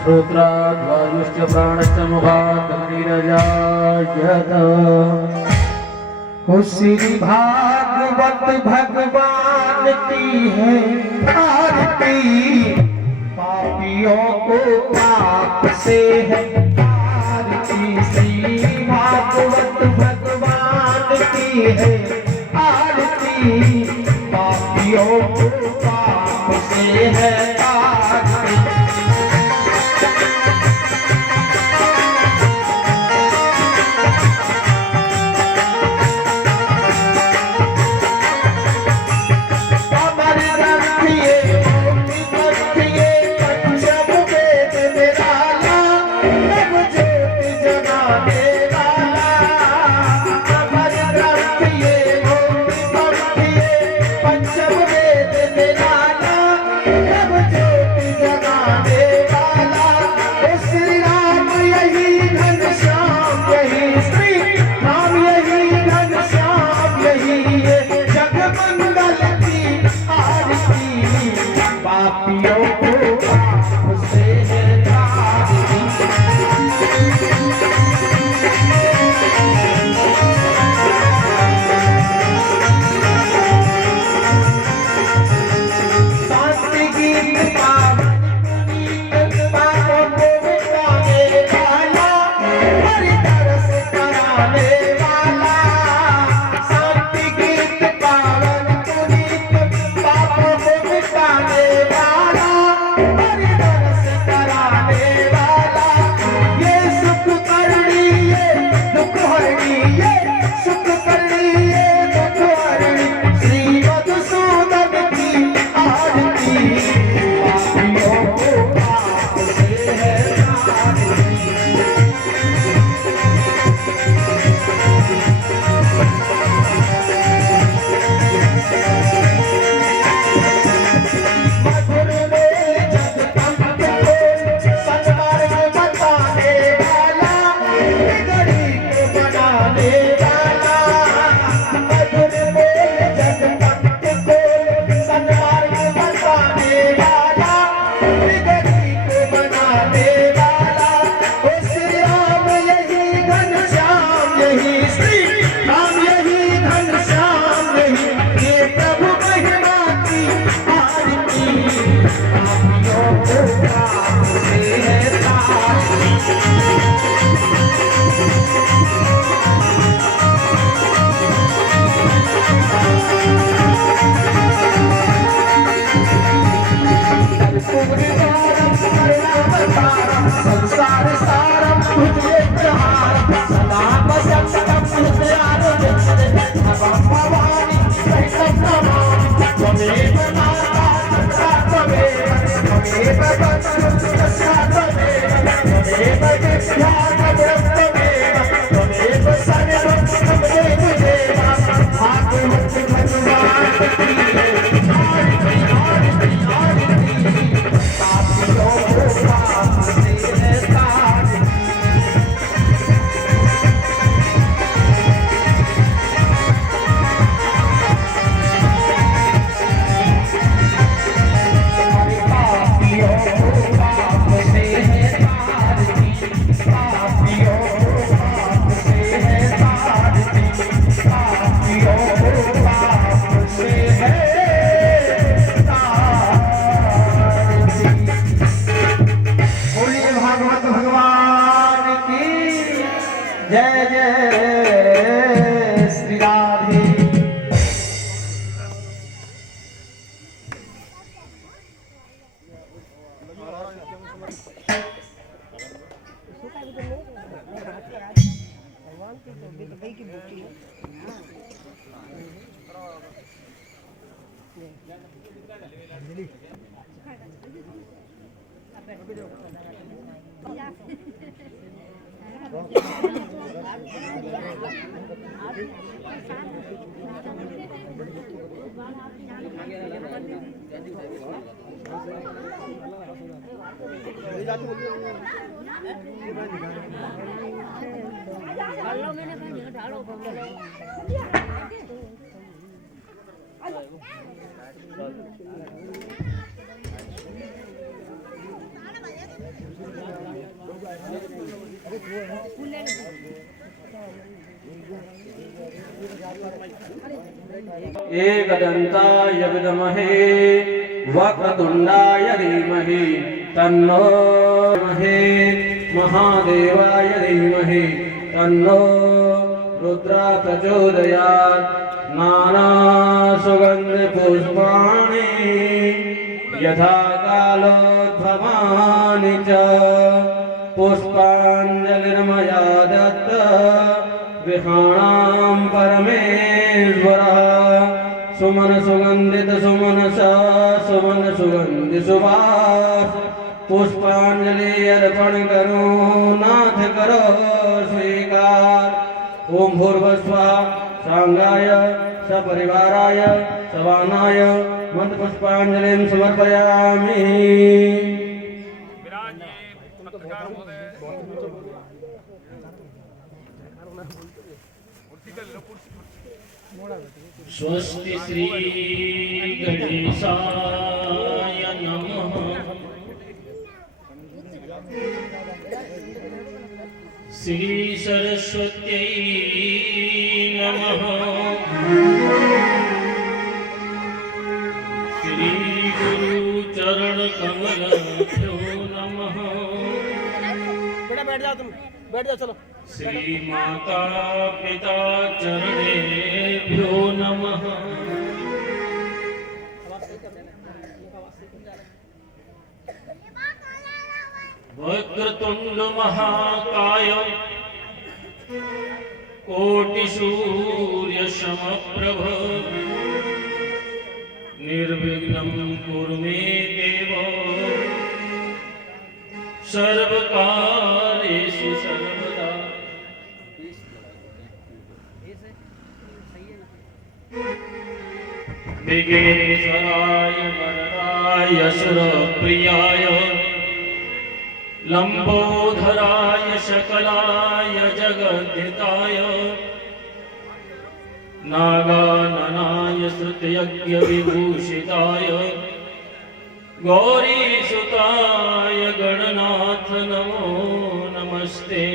श्रोत्राद्वायुश्च प्राणश्च मुखात् नीरजायत। श्री भागवत भगवान की है आरती, पापियों को पाप से है आरती। श्री भागवत भगवान की है आरती, पापियों को पाप से है आरती। एकदन्ताय विद्महे वक्रतुण्डाय धीमहि तन्नो महे महादेवाय धीमहि तन्नो रुद्रा प्रचोदयात् नानासुगन्धपुष्पाणि यथा कालोद्भवानि च पुष्पाञ्जलिर्मया दत्ता विहाणां परमेश्वरः सुमन सुगंधित सुमनसा सुमन सुगंधि सुवास पुष्पांजलि अर्पण करो नाथ करो स्वीकार। ओम भूर्भुवस्सुः सांगाय सपरिवाराय सवानाय मंत्र पुष्पांजलिं समर्पयामि। स्वस्ति श्री गणेशाय नमः। श्री सरस्वत्यै नमः। श्री गुरु चरण कमलभ्यो नमः। बेटा बैठ जाओ, तुम बैठ जाओ, चलो। श्री माता पिता चरणेभ्यो नमः। वक्रतुंड महाकाय कोटिसूर्य समप्रभ निर्विघ्नं कुरु मे देव सर्वकार्येषु सर्वदा। विघ्नेश्वराय वरदाय सुरप्रियाय लंबोधराय सकलाय जगद्धिताय नागाननाय श्रुतयज्ञ विभूषिताय गौरीसुताय गणनाथ नमो नमस्ते।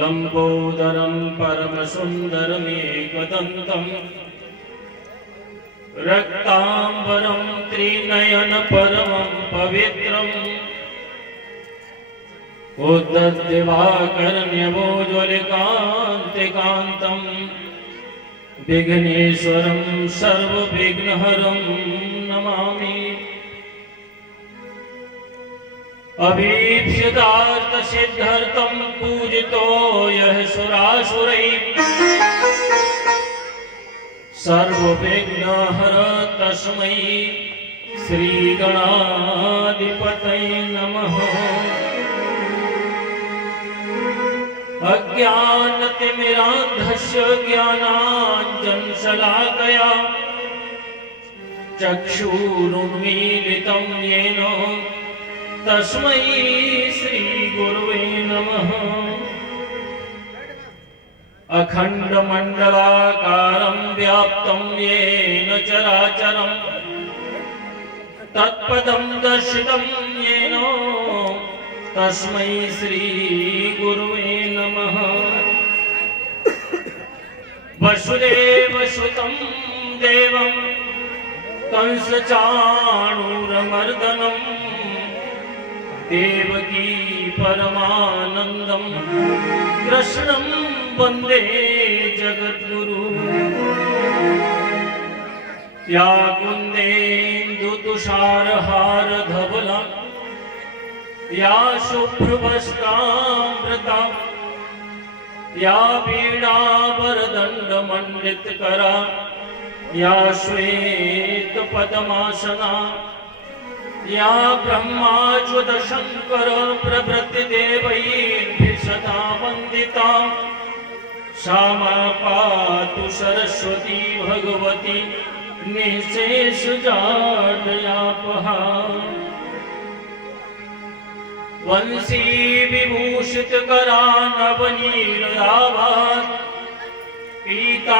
लंबोदरं परमसुन्दरमेकदन्तं रक्तांबरं त्रिनयन परमं पवित्रम् उद्धतदिवाकरण्यवोज्ज्वलकान्तिकान्तं विघ्नेश्वरं सर्वविघ्नहरं नमामि। अभीप्सितार्थसिद्ध्यर्थं पूजितो यः सुरासुरैः सर्वविघ्नहर तस्मै श्रीगणाधिपतये नमः। अज्ञानतिमिरान्धस्य ज्ञानाञ्जनशलाकया चक्षुरुन्मीलितं येन तस्मै श्रीगुरुवे नमः। अखण्डमण्डलाकारं व्याप्तं येन चराचरं तत्पदं दर्शितं येन तस्मै श्रीगुरुवे नमः। वसुदेवसुतं देवं कंसचाणूरमर्दनं देवकी परमानन्दं कृष्णं वन्दे जगद्गुरु। या कुन्देन्दुतुषारहारधवला या शुभ्रवस्त्रामृता या वीणावरदण्डमण्डितकरा या श्वेतपद्मासना या ब्रह्माच्युतशङ्कर प्रभृतिदेवैर्भिः सदा वन्दे क्षमा पातु सरस्वती भगवती निशेष जाड्यापहा वंशी विभूषित करानवनीलाभा पीतांबरादरुण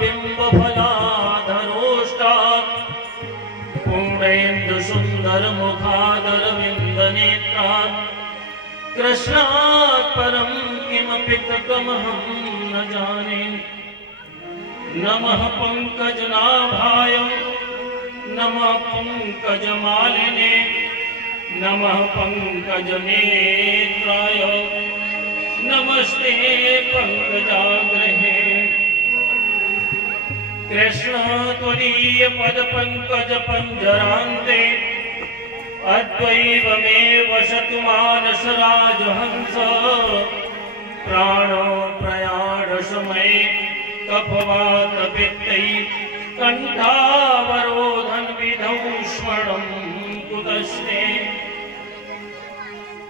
बिंब फलाधरोष्टा पूर्णेन्दु सुंदर मुखादर विंद नेत्रा कृष्णात् परं किमपि तत्त्वमहं न जाने। नमः पंकजनाभाय नमः पंकजमालिने नमः पंकजनेत्राय नमस्ते पंकजाग्रहे। कृष्ण त्वदीय पद पंकज पंजरान्ते अद्वैवमेव वसतु मानस राजहंस प्राणो प्रयाण समये कफवात पित्तै कंठावरोधन विधौ स्मरणं कुतस्ते।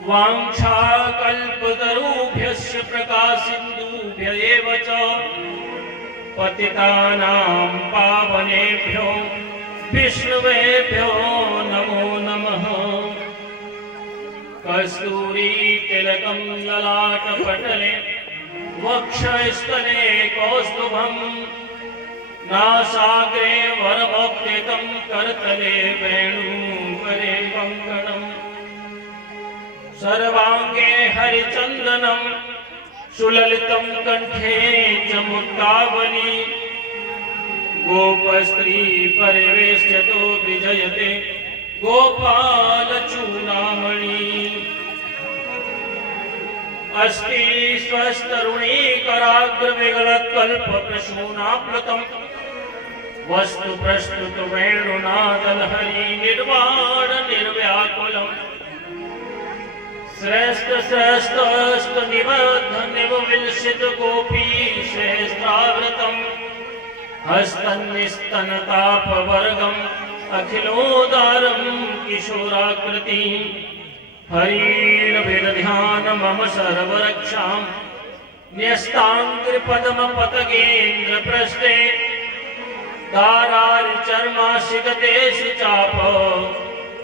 वाञ्छाकल्पतरुभ्यश्च प्रकाशसिन्धुभ्य एव च पतितानां पावनेभ्यो विष्णुवेभ्यो नमो नमः। कस्तूरीतिलकं ललाटपटले वक्षस्थले कौस्तुभं नासाग्रे वरमौक्तिकं करतले वेणुकरे कङ्कणम् सर्वांगे हरिचंदनं सुललितं कंठे च मुक्तावली गोपस्त्री परिवेष्यतो विजयते गोपालचूडामणि। अस्ति स्वस्तरुणीकराग्रविगलत्कल्पप्रसूनाप्लुतं वस्तु प्रस्तुत वेणुनादलहरी निर्वाण निर्व्याकुलम्। श्रेष्ठ श्रेष्ठ निबद्ध निबविलसित गोपी श्रेष्ठावृतम् हस्तनिस्तनतापवर्गम् अखिलोदारं किशोराकृति। हरिर्विदध्यान मम सर्वरक्षां न्यस्ताङ्घ्रिपद्मपतगेन्द्रपृष्ठे दारारिचर्माशिगतेषु चाप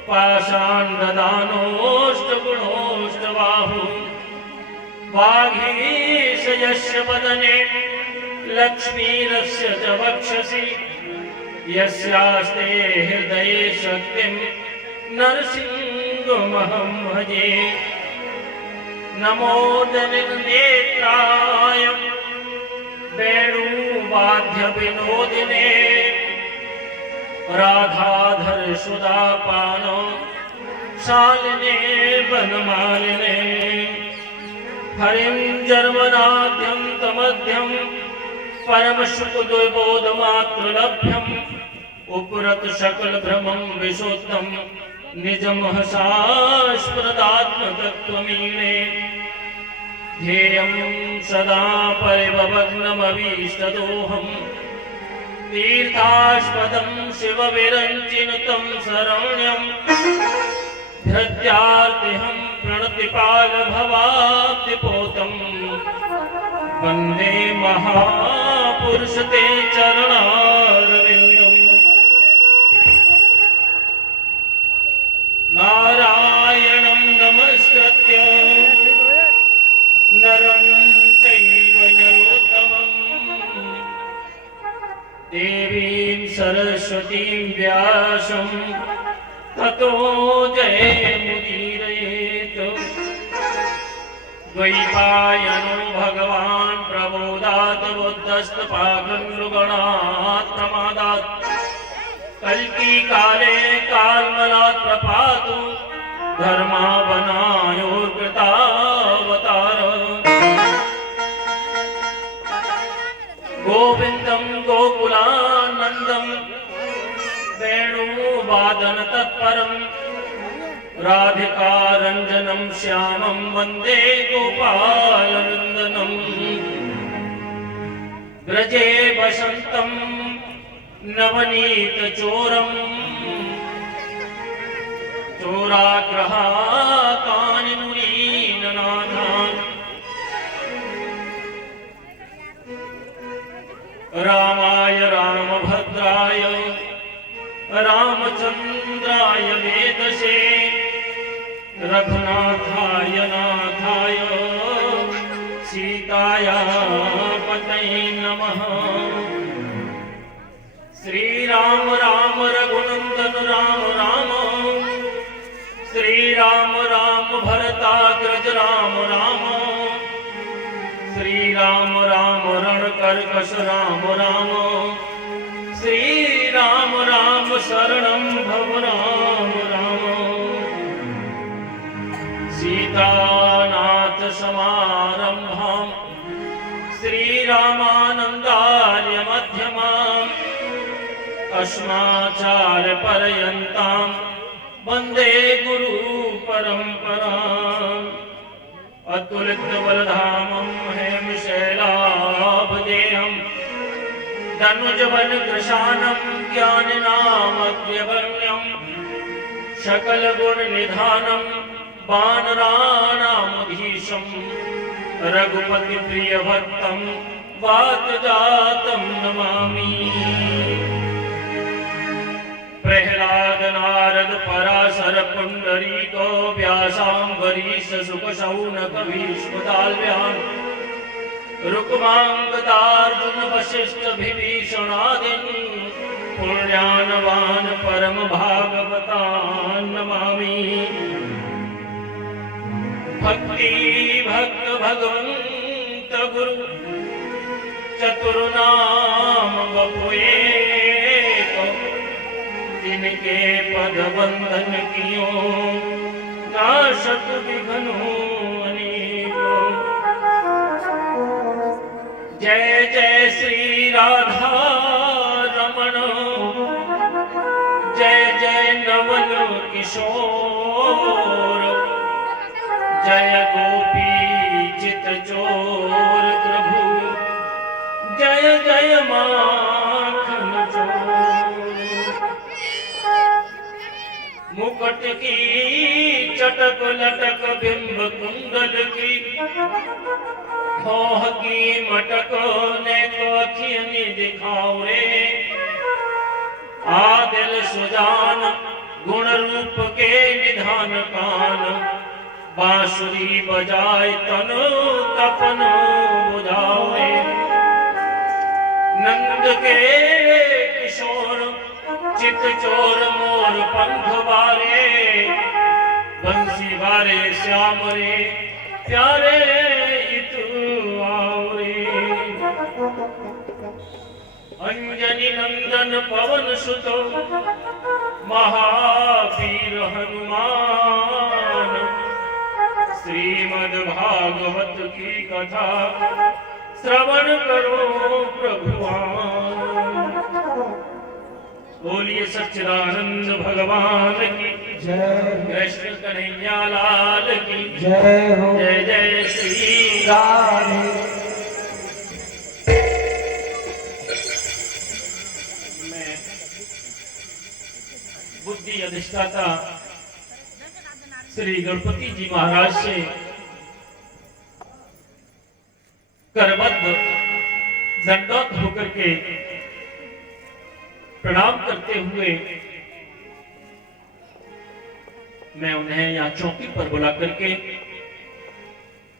पाषाण्डदानोऽष्टगुणोऽष्टबाहु। वागीश यस्य वदने लक्ष्मीरस्य च वक्षसि यस्यास्ते हृदये शक्तिं नरसिंहमहं भजे। नमो नेत्राय वेणुवाद्यविनोदिने राधाधर सुधापानो शालिने वनमालिने। हरिं जन्मनाद्यन्तमध्यं परमसुखद्वैबोधमात्रलभ्यम् उपरत सकल भ्रमं विशुद्धं निजमहसास्पदात्मतत्त्वमीने। ध्येयं सदा परिभवग्नमभीष्टदोहम् तीर्थास्पदं शिवविरञ्चिनुतं शरण्यम्। धृत्यार्तिहं प्रणतिपालभवाब्धिपोतम् वन्दे महापुरुष ते चरणारविन्दम्। नारायणं नमस्कृत्य नरं चैव नरोत्तमम् देवीं सरस्वतीं व्यासं ततो जयमुदीरयेत्। द्वैपायनो भगवान् प्रबोधात् बुद्धस्तपागन्नुगणात् प्रमादात् कल्की काले कालमलात् प्रपातु धर्मावनायोर्कृतावतार। गोविन्दं गोकुलानन्दं वेणुवादन तत्परम् राधिका रञ्जनं श्यामं वन्दे गोपालनन्दनम्। व्रजे वसन्तं नवनीतचोरम् चोराग्रहाकानि मुनीननाथान् रघुनाथाय नाथाय सीताया पतये नमः। श्री राम राम रघुनंदन राम राम, श्री राम राम भरताग्रज राम राम, श्री राम राम रणकर्कश राम राम, श्री राम राम शरणं भव राम राम। सीतानाथ समारंभां श्रीरामानन्दार्य मध्यमाम् अस्माचार्य पर्यन्तां वन्दे गुरु परम्पराम्। अतुलित बलधामं हेमशैलाभदेहम् धनुजबल कृशानं ज्ञानिनामग्र्यगण्यम् सकलगुणनिधानं वानराणामधीशम् रघुपति प्रियभक्तं वातजातं नमामि। प्रह्लाद नारद पराशर पुंडरीको व्यासाम्बरीश शुक शौनक भीष्मदाल्व्यान् रुक्मांगदार्जुन वशिष्ठ विभीषणादीन् पुण्यानवान् परम भागवतान् नमामि। भक्ति भक्त भगवंत गुरु चतुर्नाम बपुए जिनके पद बंधन कियो नाशत विघ्नो अनेको। जय जय श्री राधा रमण, जय जय नवल किशोर, जय गोपी चित चोर प्रभु, जय जय माखन चोर। मुकुट की चटक लटक बिंब कुंडल की, खोह की मटक ने को अखियनि दिखाओ रे। आदिल सुजान गुण रूप के निधान कान, बांसुरी बजाए तनु तपन बुझाओ रे। नंद के किशोर चित चोर मोर पंख बारे, बंसी बारे श्याम रे प्यारे इतु आओ रे। अंजनी नंदन पवन सुत महावीर हनुमान, श्रीमद् भागवत की कथा श्रवण करो प्रभुआन। बोलिए सच्चिदानंद भगवान की जय, कृष्ण कन्हैया लाल की जय हो, जय जय श्री राम। मैं बुद्धि अधिष्ठाता श्री गणपति जी महाराज से करबद्ध दंडवत होकर के प्रणाम करते हुए मैं उन्हें यहाँ चौकी पर बुला करके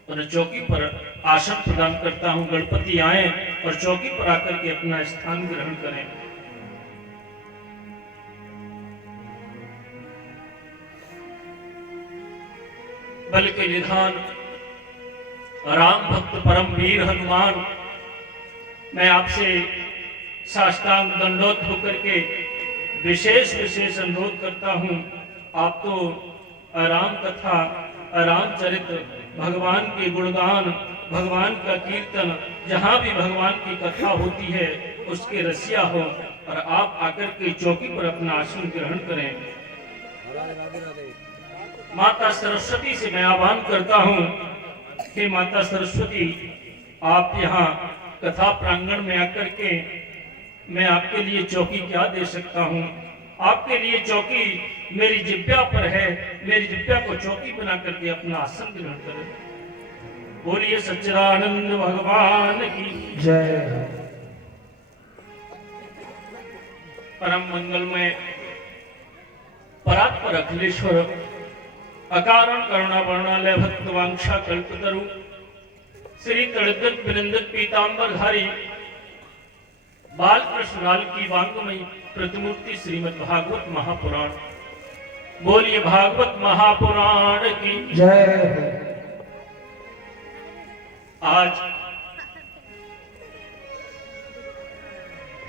उन्हें चौकी पर आसन प्रदान करता हूँ। गणपति आए और चौकी पर आकर के अपना स्थान ग्रहण करें। बल के निधान राम भक्त परम वीर हनुमान, मैं आपसे साष्टांग दंडोत होकर के विशेष अनुरोध करता हूं। आप तो राम कथा, रामचरित्र, भगवान के गुणगान, भगवान का कीर्तन, जहां भी भगवान की कथा होती है उसके रसिया हो, और आप आकर के चौकी पर अपना आसन ग्रहण करें। माता सरस्वती से मैं आह्वान करता हूं कि माता सरस्वती, आप यहाँ कथा प्रांगण में आकर के मैं आपके लिए चौकी क्या दे सकता हूँ। आपके लिए चौकी मेरी जिब्या पर है, मेरी जिब्या को चौकी बना करके अपना आसन ग्रहण करें। बोलिए सच्चिदानंद भगवान की जय। परम मंगल में परात्पर अखिलेश्वर अकारण करुणा वर्णालय भक्तवांछा कल्पतरु श्री तड़गत विनंदत पीतांबरधारी बालकृष्ण लाल की वांगमयी प्रतिमूर्ति श्रीमद् भागवत महापुराण। बोलिए भागवत महापुराण की जय। आज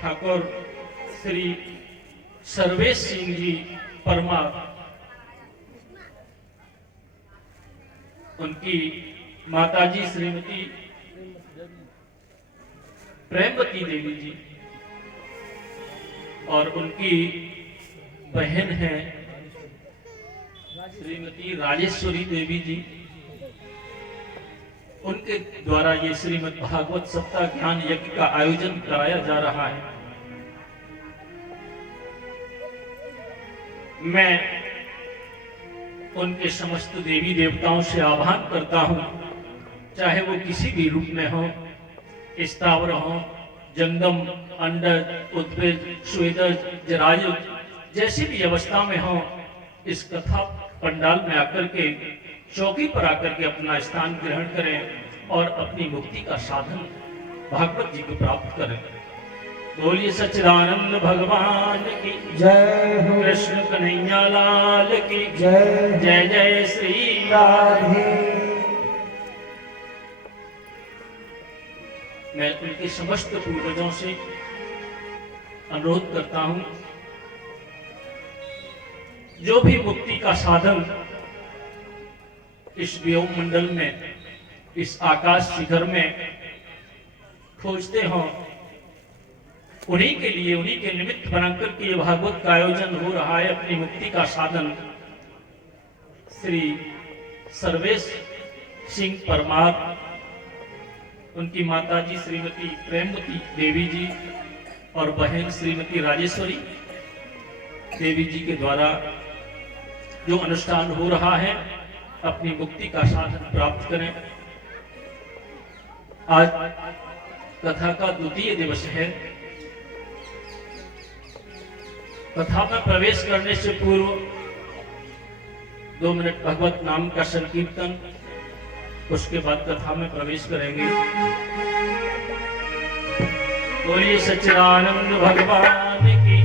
ठाकुर श्री सर्वेश सिंह जी परमार, उनकी माताजी श्रीमती प्रेमवती देवी जी और उनकी बहन है श्रीमती राजेश्वरी देवी जी, उनके द्वारा ये श्रीमद् भागवत सप्ताह ज्ञान यज्ञ का आयोजन कराया जा रहा है। मैं उनके समस्त देवी देवताओं से आह्वान करता हूं, चाहे वो किसी भी रूप में हो, स्थावर हो, जंगम, अंडज, उद्भिज, स्वेदज, जरायुज, जैसी भी अवस्था में हो, इस कथा पंडाल में आकर के चौकी पर आकर के अपना स्थान ग्रहण करें और अपनी मुक्ति का साधन भागवत जी को प्राप्त करें। बोलिए सच्चिदानंद भगवान की जय हो। कृष्ण कन्हैया लाल की जय। जय जय श्री राधे। मैं उनके समस्त पूर्वजों से अनुरोध करता हूं, जो भी मुक्ति का साधन इस व्योम मंडल में, इस आकाश शिखर में खोजते हो, उन्हीं के लिए, उन्हीं के निमित्त बनाकर के भागवत का आयोजन हो रहा है। अपनी मुक्ति का साधन श्री सर्वेश सिंह परमार, उनकी माताजी श्रीमती प्रेमवती देवी जी और बहन श्रीमती राजेश्वरी देवी जी के द्वारा जो अनुष्ठान हो रहा है, अपनी मुक्ति का साधन प्राप्त करें। आज कथा का द्वितीय दिवस है। कथा में प्रवेश करने से पूर्व 2 मिनट भगवत नाम का संकीर्तन, उसके बाद कथा में प्रवेश करेंगे। बोलिए सच्चिदानंद भगवान की,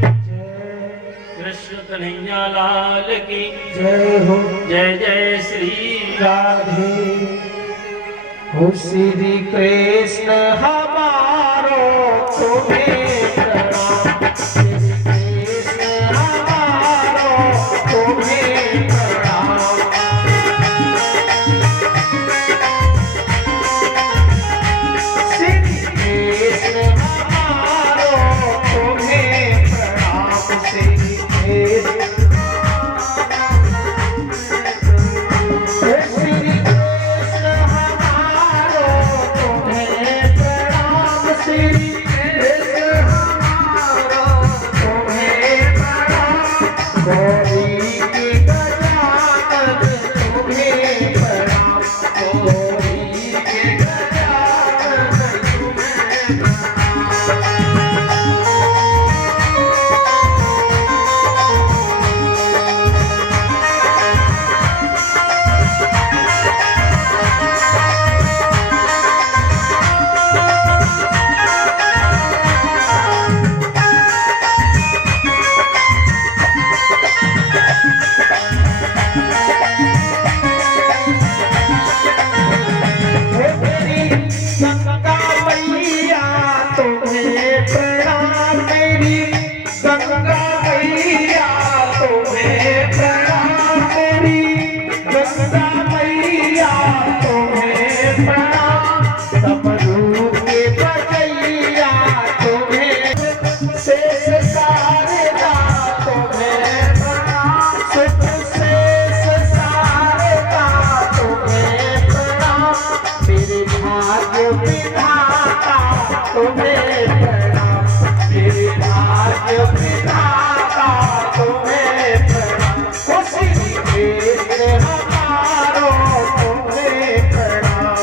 कृष्ण कन्हैया लाल की जय हो। जय जय श्री राधे। हो श्री कृष्ण हमारो तुम्हें प्रणाम, श्री कृष्ण हमारो तुम्हें प्रणाम। श्री कृष्ण हमारो तुम्हें प्रणाम, श्री कृष्ण। श्री कृष्ण हमारो तुम्हें प्रणाम, श्री कृष्ण हमारो तुम्हें प्रणाम। गौरी के गजानन तुम्हें प्रणाम, गौरी के गजानन तुम्हें प्रणाम। गंगा मैया तुम्हें प्रणाम, मेरी गंगा मैया तुम्हें प्रणाम, मेरी गंगा मैया तुम्हें प्रणाम। डमरू के बजैया तुम्हें, शेष शारदा तुम्हें प्रणाम, सुख शेष शारदा तुम्हें प्रणाम। मेरे भाग्य विधाता तुम्हें प्रणाम, मेरे भाग्य विधाता तुम्हें प्रणाम। श्री कृष्ण हमारो तुम्हें प्रणाम।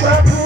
प्रभु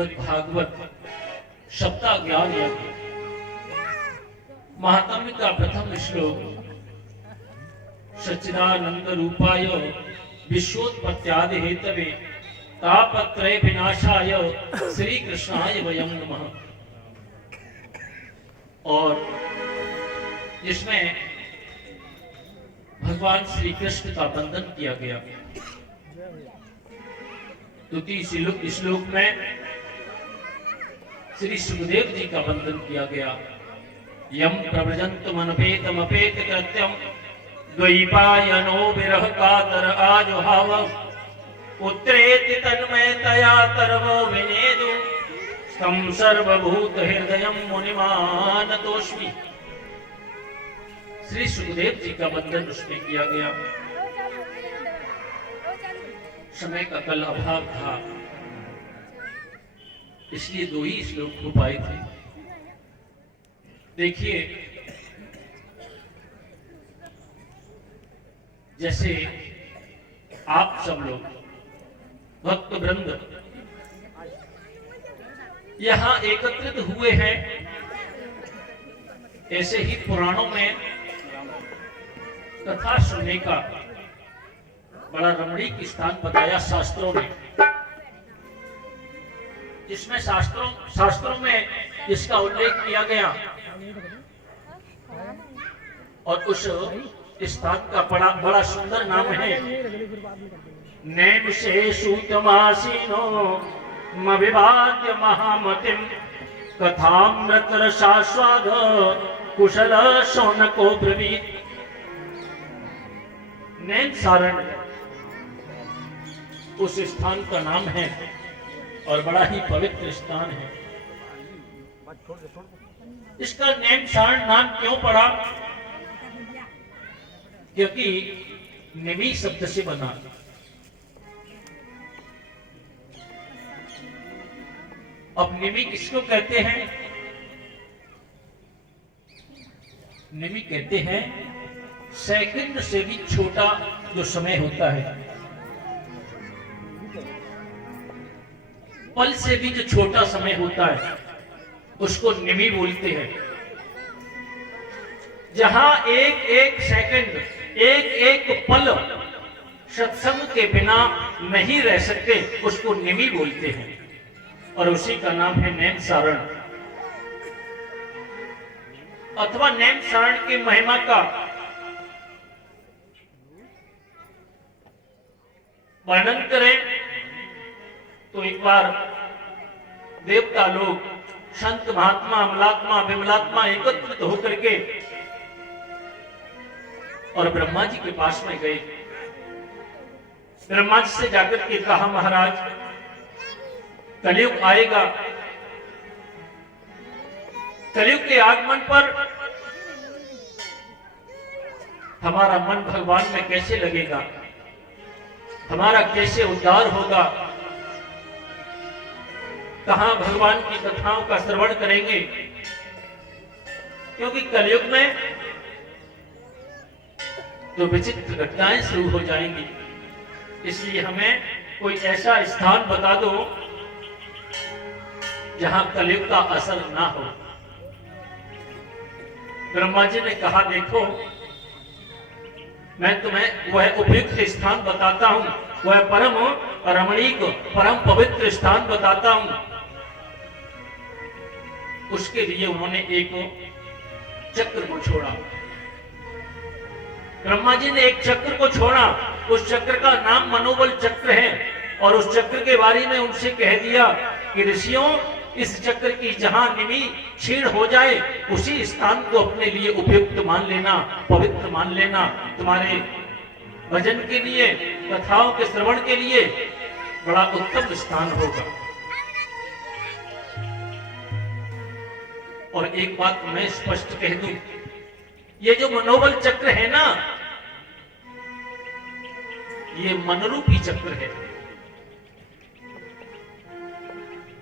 श्रीमद् भागवत सप्ताह ज्ञान यज्ञ महात्म्य का प्रथम श्लोक सच्चिदानंद रूपाय विश्वोत्पत्त्यादि हेतवे तापत्रय विनाशाय श्री कृष्णाय वयं नमः। और जिसमें भगवान श्री कृष्ण का वंदन किया गया। द्वितीय श्लोक में श्री सुखदेव जी का वंदन किया गया। यम प्रव्रजन्तमनपेतमपेत कृत्यम द्वैपायनो विरह कातर आजुहाव पुत्रेति तन्मयतया तरवो विनेदु तं सर्वभूत हृदयं मुनिमानतोऽस्मि। श्री सुखदेव जी का वंदन उसमें किया गया। समय का कल अभाव था, इसलिए दो ही श्लोक हो पाए थे। देखिए, जैसे आप सब लोग भक्त वृंद यहां एकत्रित हुए हैं, ऐसे ही पुराणों में कथा सुनने का बड़ा रमणीक स्थान बताया शास्त्रों में, जिसमें शास्त्रों में इसका उल्लेख किया गया। और उस स्थान का बड़ा सुंदर नाम है नैम से सूतमासीनो मविवाद्य महामतिम कथामृत रसास्वाद कुशल शौनको ब्रवीत। नैन सारण उस स्थान का नाम है और बड़ा ही पवित्र स्थान है। इसका नैन सारण नाम क्यों पड़ा? क्योंकि निमि शब्द से बना। अब निमि किसको कहते हैं? निमि कहते हैं सेकंड से भी छोटा जो समय होता है, पल से भी जो छोटा समय होता है, उसको निमि बोलते हैं। जहां एक एक सेकंड, एक एक पल सत्संग के बिना नहीं रह सकते, उसको निमि बोलते हैं। और उसी का नाम है नैन सारण अथवा नैन सारण की महिमा का वर्णन करें तो एक बार देवता लोग, संत महात्मा, अमलात्मा, विमलात्मा एकत्रित होकर के और ब्रह्मा जी के पास में गए। ब्रह्मा जी से जाकर के कहा, महाराज कलयुग आएगा, कलयुग के आगमन पर हमारा मन भगवान में कैसे लगेगा, हमारा कैसे उद्धार होगा, कहां भगवान की कथाओं का श्रवण करेंगे? क्योंकि कलयुग में तो विचित्र घटनाएं शुरू हो जाएंगी, इसलिए हमें कोई ऐसा स्थान बता दो जहां कलयुग का असर ना हो। ब्रह्मा जी ने कहा, देखो मैं तुम्हें वह उपयुक्त स्थान बताता हूं, वह परम रमणीक, परम पवित्र स्थान बताता हूं। उसके लिए उन्होंने एक चक्र को छोड़ा। ब्रह्मा जी ने एक चक्र को छोड़ा, उस चक्र का नाम मनोबल चक्र है। और उस चक्र के बारे में उनसे कह दिया कि ऋषियों, इस चक्र की जहां निमि क्षीण हो जाए, उसी स्थान को अपने लिए उपयुक्त मान लेना, पवित्र मान लेना। तुम्हारे भजन के लिए, कथाओं के श्रवण के लिए बड़ा उत्तम स्थान होगा। और एक बात मैं स्पष्ट कह दूं, ये जो मनोबल चक्र है ना, ये मनरूपी चक्र है।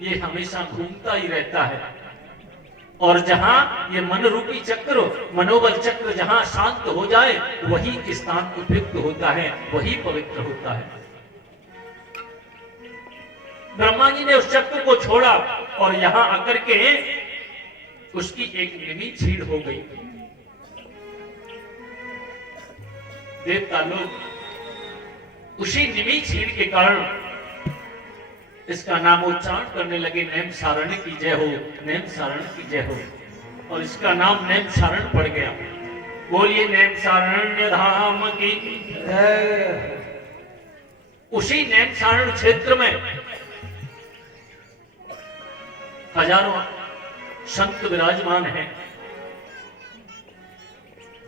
ये हमेशा घूमता ही रहता है। और जहां ये मन रूपी चक्र, मनोबल चक्र जहां शांत हो जाए, वही स्थान उपयुक्त होता है, वही पवित्र होता है। ब्रह्मा जी ने उस चक्र को छोड़ा और यहां आकर के उसकी एक निमी छीड़ हो गई। देवता लोग उसी निमी छीड़ के कारण इसका नाम उच्चारण करने लगे, नेम सारण की जय हो, नेम सारण की जय हो, और इसका नाम नेम सारण पड़ गया। बोलिए नेम सारण्य धाम की। उसी नेम सारण क्षेत्र में हजारों संत विराजमान हैं,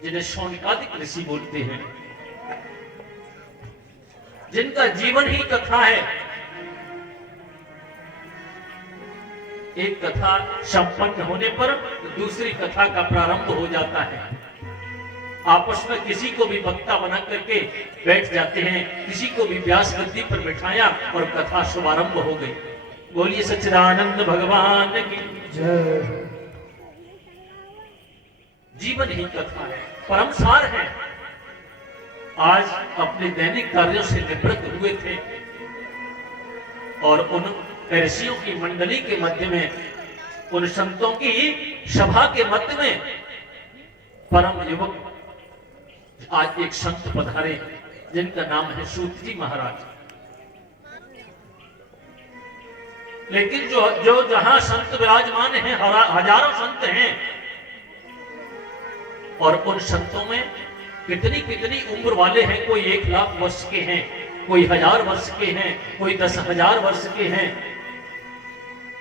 जिन्हें शौनकादिक ऋषि बोलते हैं, जिनका जीवन ही कथा है। एक कथा संपन्न होने पर दूसरी कथा का प्रारंभ हो जाता है। आपस में किसी को भी वक्ता बना करके बैठ जाते हैं, किसी को भी व्यास गद्दी पर बिठाया और कथा शुभारंभ हो गई। बोलिए सच्चिदानंद भगवान की जय। जीवन ही कथा है, परम सार है। आज अपने दैनिक कार्यों से निवृत्त हुए थे और उन ऋषियों की मंडली के मध्य में, उन संतों की सभा के मध्य में परम युवक आज एक संत पधारे, जिनका नाम है सूत जी महाराज। लेकिन जो जहां संत विराजमान हैं, हजारों संत हैं, और उन संतों में कितनी कितनी उम्र वाले हैं। कोई 1 लाख वर्ष के हैं, कोई 1000 वर्ष के हैं, कोई 10,000 वर्ष के हैं।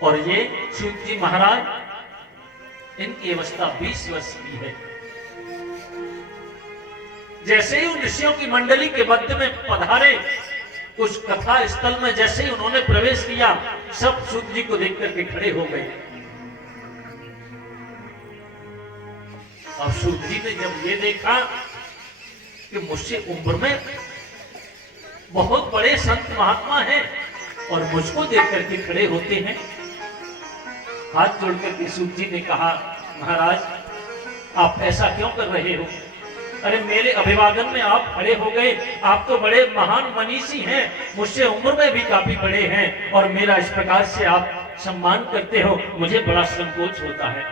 और ये सूत जी महाराज, इनकी अवस्था 20 वर्ष की है। जैसे ही उन ऋषियों की मंडली के मध्य में पधारे, उस कथा स्थल में जैसे ही उन्होंने प्रवेश किया, सब सूत जी को देख करके खड़े हो गए। अब सूत जी ने जब ये देखा कि मुझसे उम्र में बहुत बड़े संत महात्मा हैं और मुझको देख करके खड़े होते हैं, हाथ जोड़ करके सूत जी ने कहा, महाराज आप ऐसा क्यों कर रहे हो? अरे मेरे अभिवादन में आप खड़े हो गए, आप तो बड़े महान मनीषी हैं, मुझसे उम्र में भी काफी बड़े हैं, और मेरा इस प्रकार से आप सम्मान करते हो, मुझे बड़ा संकोच होता है।